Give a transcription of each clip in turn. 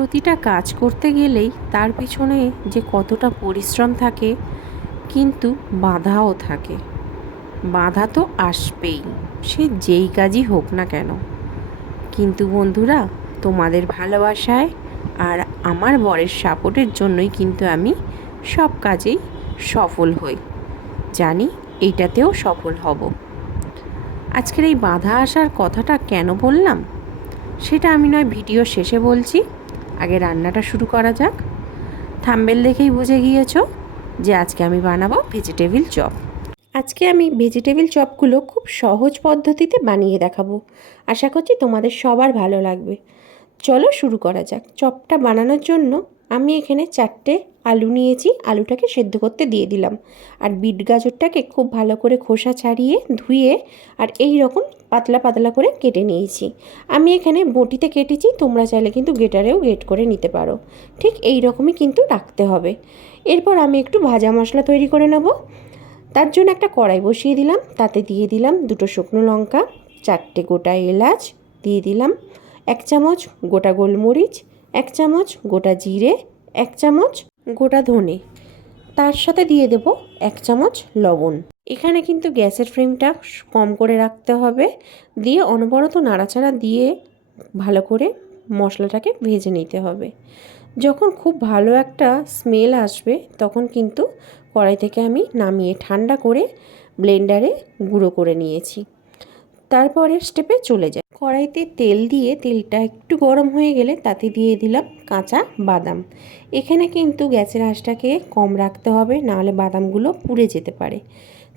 প্রতিটা কাজ করতে গেলেই তার পিছনে যে কতটা পরিশ্রম থাকে, কিন্তু বাধাও থাকে। বাধা তো আসবেই, সে যেই কাজই হোক না কেন। কিন্তু বন্ধুরা, তোমাদের ভালোবাসায় আর আমার বরের সাপোর্টের জন্যই কিন্তু আমি সব কাজেই সফল হই। জানি এইটাতেও সফল হব। আজকের এই বাধা আসার কথাটা কেন বললাম সেটা আমি নয় ভিডিও শেষে বলছি। আগে রান্নাটা শুরু করা যাক। থাম্বনেল দেখেই বুঝে গিয়েছো যে আজকে আমি বানাবো ভেজিটেবিল চপ। আজকে আমি ভেজিটেবিল চপগুলো খুব সহজ পদ্ধতিতে বানিয়ে দেখাবো। আশা করছি তোমাদের সবার ভালো লাগবে। চলো শুরু করা যাক। চপটা বানানোর জন্য আমি এখানে 4টে আলু নিয়েছি। আলুটাকে সেদ্ধ করতে দিয়ে দিলাম। আর বিট গাজরটাকে খুব ভালো করে খোসা ছাড়িয়ে ধুয়ে আর এই রকম পাতলা পাতলা করে কেটে নিয়েছি। আমি এখানে বটিতে কেটেছি, তোমরা চাইলে কিন্তু গ্রেটারেও গ্রেট করে নিতে পারো। ঠিক এই রকমই কিন্তু রাখতে হবে। এরপর আমি একটু ভাজা মশলা তৈরি করে নেব। তার জন্য একটা কড়াই বসিয়ে দিলাম, তাতে দিয়ে দিলাম 2টো শুকনো লঙ্কা, 4টে গোটা এলাচ, দিয়ে দিলাম 1 চামচ গোটা গোলমরিচ, 1 চামচ গোটা জিরে, 1 চামচ গোটা ধনে, তার সাথে দিয়ে দেব 1 চামচ লবণ। এখানে কিন্তু গ্যাসের ফ্লেমটা কম করে রাখতে হবে। দিয়ে অনবরত নাড়াচাড়া দিয়ে ভালো করে মশলাটাকে ভেজে নিতে হবে। যখন খুব ভালো একটা স্মেল আসবে তখন কিন্তু কড়াই থেকে আমি নামিয়ে ঠান্ডা করে ব্লেন্ডারে গুঁড়ো করে নিয়েছি। তারপরের স্টেপে চলে যাই। কড়াইতে তেল দিয়ে তেলটা একটু গরম হয়ে গেলে তাতে দিয়ে দিলাম কাঁচা বাদাম। এখানে কিন্তু গ্যাসের আঁচটাকে কম রাখতে হবে, নাহলে বাদামগুলো পুড়ে যেতে পারে।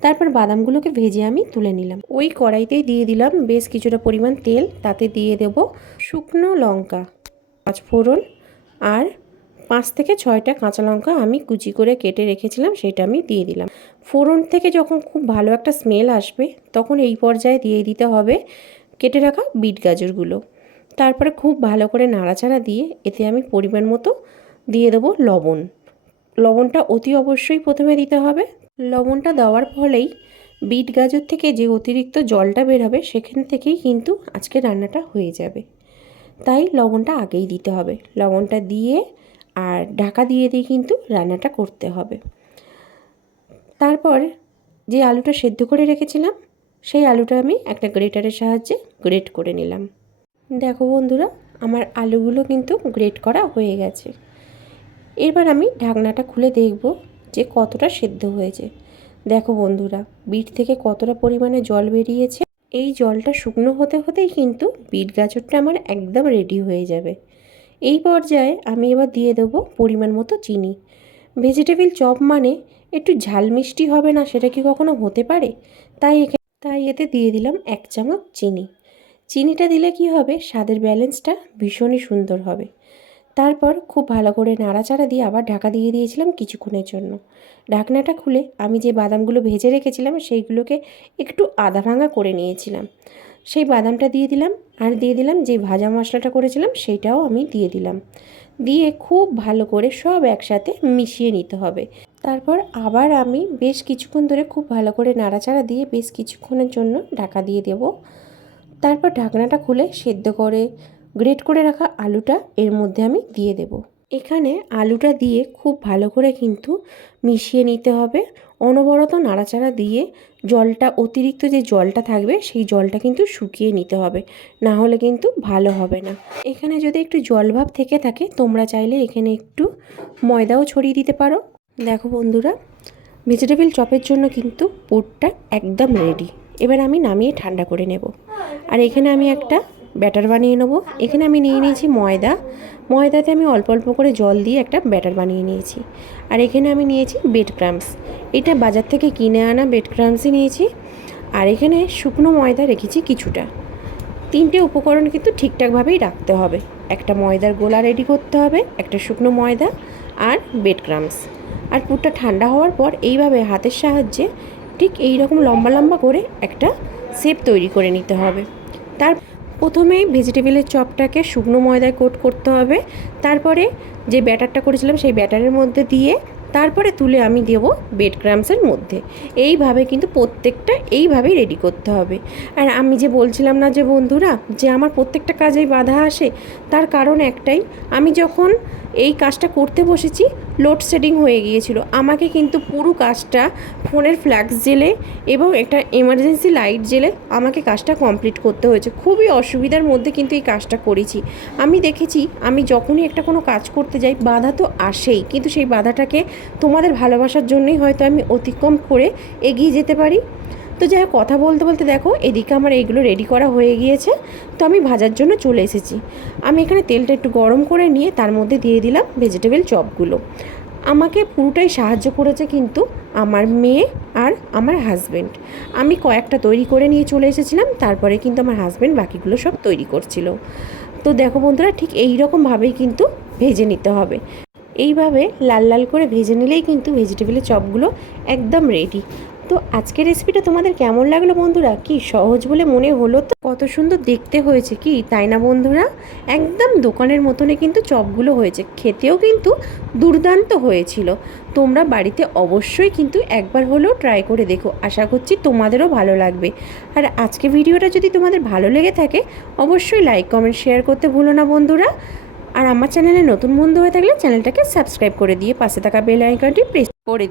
তারপর বাদামগুলোকে ভেজে আমি তুলে নিলাম। ওই কড়াইতেই দিয়ে দিলাম বেশ কিছুটা পরিমাণ তেল, তাতে দিয়ে দেব শুকনো লঙ্কা, 5 ফোড়ন আর 5 থেকে 6টা কাঁচা লঙ্কা আমি কুচি করে কেটে রেখেছিলাম, সেটা আমি দিয়ে দিলাম। ফোড়ন থেকে যখন খুব ভালো একটা স্মেল আসবে তখন এই পর্যায়ে দিয়ে দিতে হবে কেটে রাখা বিট গাজরগুলো। তারপরে খুব ভালো করে নাড়াচাড়া দিয়ে এতে আমি পরিমাণ মতো দিয়ে দেবো লবণ। লবণটা অতি অবশ্যই প্রথমে দিতে হবে। লবণটা দেওয়ার ফলেই বিট গাজর থেকে যে অতিরিক্ত জলটা বের হবে সেখান থেকেই কিন্তু আজকে রান্নাটা হয়ে যাবে। তাই লবণটা আগেই দিতে হবে। লবণটা দিয়ে আর ঢাকা দিয়ে কিন্তু রান্নাটা করতে হবে। তারপর যে আলুটা সেদ্ধ করে রেখেছিলাম সেই আলুটা আমি একটা গ্রেটারের সাহায্যে গ্রেট করে নিলাম। দেখো বন্ধুরা, আমার আলুগুলো কিন্তু গ্রেট করা হয়ে গেছে। এবার আমি ঢাকনাটা খুলে দেখব যে কতটা সেদ্ধ হয়েছে। দেখো বন্ধুরা, বিট থেকে কতটা পরিমাণে জল বেরিয়েছে। এই জলটা শুকনো হতে হতেই কিন্তু বিট গাজরটা আমার একদম রেডি হয়ে যাবে। এই পর্যায়ে আমি এবার দিয়ে দেবো পরিমাণ মতো চিনি। ভেজিটেবিল চপ মানে একটু ঝাল মিষ্টি হবে না, সেটা কি কখনো হতে পারে? তাই এতে দিয়ে দিলাম 1 চামচ চিনি। চিনিটা দিলে কি হবে, স্বাদের ব্যালেন্সটা ভীষণই সুন্দর হবে। তারপর খুব ভালো করে নাড়াচাড়া দিয়ে আবার ঢাকা দিয়ে দিয়েছিলাম কিছুক্ষণের জন্য। ঢাকনাটা খুলে আমি যে বাদামগুলো ভেজে রেখেছিলাম সেইগুলোকে একটু আধা ভাঙা করে নিয়েছিলাম, সেই বাদামটা দিয়ে দিলাম। আর দিয়ে দিলাম যে ভাজা মশলাটা করেছিলাম সেইটাও আমি দিয়ে দিলাম। দিয়ে খুব ভালো করে সব একসাথে মিশিয়ে নিতে হবে। তারপর আবার আমি বেশ কিছুক্ষণ ধরে খুব ভালো করে নাড়াচাড়া দিয়ে বেশ কিছুক্ষণের জন্য ঢাকা দিয়ে দেব। তারপর ঢাকনাটা খুলে সেদ্ধ করে গ্রেট করে রাখা আলুটা এর মধ্যে আমি দিয়ে দেব। এখানে আলুটা দিয়ে খুব ভালো করে কিন্তু মিশিয়ে নিতে হবে। অনবরত নাড়াচাড়া দিয়ে জলটা, অতিরিক্ত যে জলটা থাকবে সেই জলটা কিন্তু শুকিয়ে নিতে হবে, না হলে কিন্তু ভালো হবে না। এখানে যদি একটু জলভাব থেকে থাকে তোমরা চাইলে এখানে একটু ময়দাও ছড়িয়ে দিতে পারো। দেখো বন্ধুরা, ভেজিটেবিল চপের জন্য কিন্তু পুরটা একদম রেডি। এবার আমি নামিয়ে ঠান্ডা করে নেব। আর এখানে আমি একটা ব্যাটার বানিয়ে নেব। এখানে আমি নিয়ে নিয়েছি ময়দাতে আমি অল্প অল্প করে জল দিয়ে একটা ব্যাটার বানিয়ে নিয়েছি। আর এখানে আমি নিয়েছি ব্রেড ক্রাম্বস। এটা বাজার থেকে কিনে আনা ব্রেড ক্রাম্বসই নিয়েছি। আর এখানে শুকনো ময়দা রেখেছি কিছুটা। 3টে উপকরণ কিন্তু ঠিকঠাকভাবেই রাখতে হবে। একটা ময়দার গোলা রেডি করতে হবে, একটা শুকনো ময়দা আর ব্রেড ক্রাম্বস। আর পুরটা ঠান্ডা হওয়ার পর এইভাবে হাতের সাহায্যে ঠিক এই রকম লম্বা লম্বা করে একটা শেপ তৈরি করে নিতে হবে। তার প্রথমে ভেজিটেবিলের চপটাকে শুকনো ময়দায় কোট করতে হবে। তারপরে যে ব্যাটারটা করেছিলাম সেই ব্যাটারের মধ্যে দিয়ে তারপরে তুলে আমি দেবো ব্রেড ক্রাম্বসের মধ্যে। এইভাবে কিন্তু প্রত্যেকটা এইভাবেই রেডি করতে হবে। আর আমি যে বলছিলাম না যে বন্ধুরা যে আমার প্রত্যেকটা কাজেই বাধা আসে, তার কারণ একটাই, আমি যখন এই কাজটা করতে বসেছি লোডশেডিং হয়ে গিয়েছিল। আমাকে কিন্তু পুরো কাজটা ফোনের ফ্ল্যাক্স জেলে এবং একটা এমার্জেন্সি লাইট জেলে আমাকে কাজটা কমপ্লিট করতে হয়েছে। খুবই অসুবিধার মধ্যে কিন্তু এই কাজটা করেছি। আমি দেখেছি আমি যখনই একটা কোনো কাজ করতে যাই বাধা তো আসেই, কিন্তু সেই বাধাটাকে তোমাদের ভালোবাসার জন্যই হয়তো আমি অতিক্রম করে এগিয়ে যেতে পারি। তো যাই হোক, কথা বলতে বলতে দেখো এদিকে আমার এইগুলো রেডি করা হয়ে গিয়েছে। তো আমি ভাজার জন্য চলে এসেছি। আমি এখানে তেলটা একটু গরম করে নিয়ে তার মধ্যে দিয়ে দিলাম ভেজিটেবল চপগুলো। আমাকে পুরোটাই সাহায্য করেছে কিন্তু আমার মেয়ে আর আমার হাজব্যান্ড। আমি কয়েকটা তৈরি করে নিয়ে চলে এসেছিলাম, তারপরে কিন্তু আমার হাজব্যান্ড বাকিগুলো সব তৈরি করছিল। তো দেখো বন্ধুরা, ঠিক এই রকমভাবেই কিন্তু ভেজে নিতে হবে। এইভাবে লাল লাল করে ভেজে নিলেই কিন্তু ভেজিটেবলের চপগুলো একদম রেডি। তো আজকের রেসিপিটা তোমাদের কেমন লাগলো বন্ধুরা? কি সহজ বলে মনে হলো? তো কত সুন্দর দেখতে হয়েছে কি, তাই না বন্ধুরা? একদম দোকানের মতনই কিন্তু চপগুলো হয়েছে, খেতেও কিন্তু দুর্দান্ত হয়েছিল। তোমরা বাড়িতে অবশ্যই কিন্তু একবার হলেও ট্রাই করে দেখো, আশা করছি তোমাদেরও ভালো লাগবে। আর আজকে ভিডিওটা যদি তোমাদের ভালো লেগে থাকে অবশ্যই লাইক কমেন্ট শেয়ার করতে ভুলো না বন্ধুরা। আর আমার চ্যানেলে নতুন বন্ধু হয়ে থাকলে চ্যানেলটাকে সাবস্ক্রাইব করে দিয়ে পাশে থাকা বেল আইকনটি প্রেস করে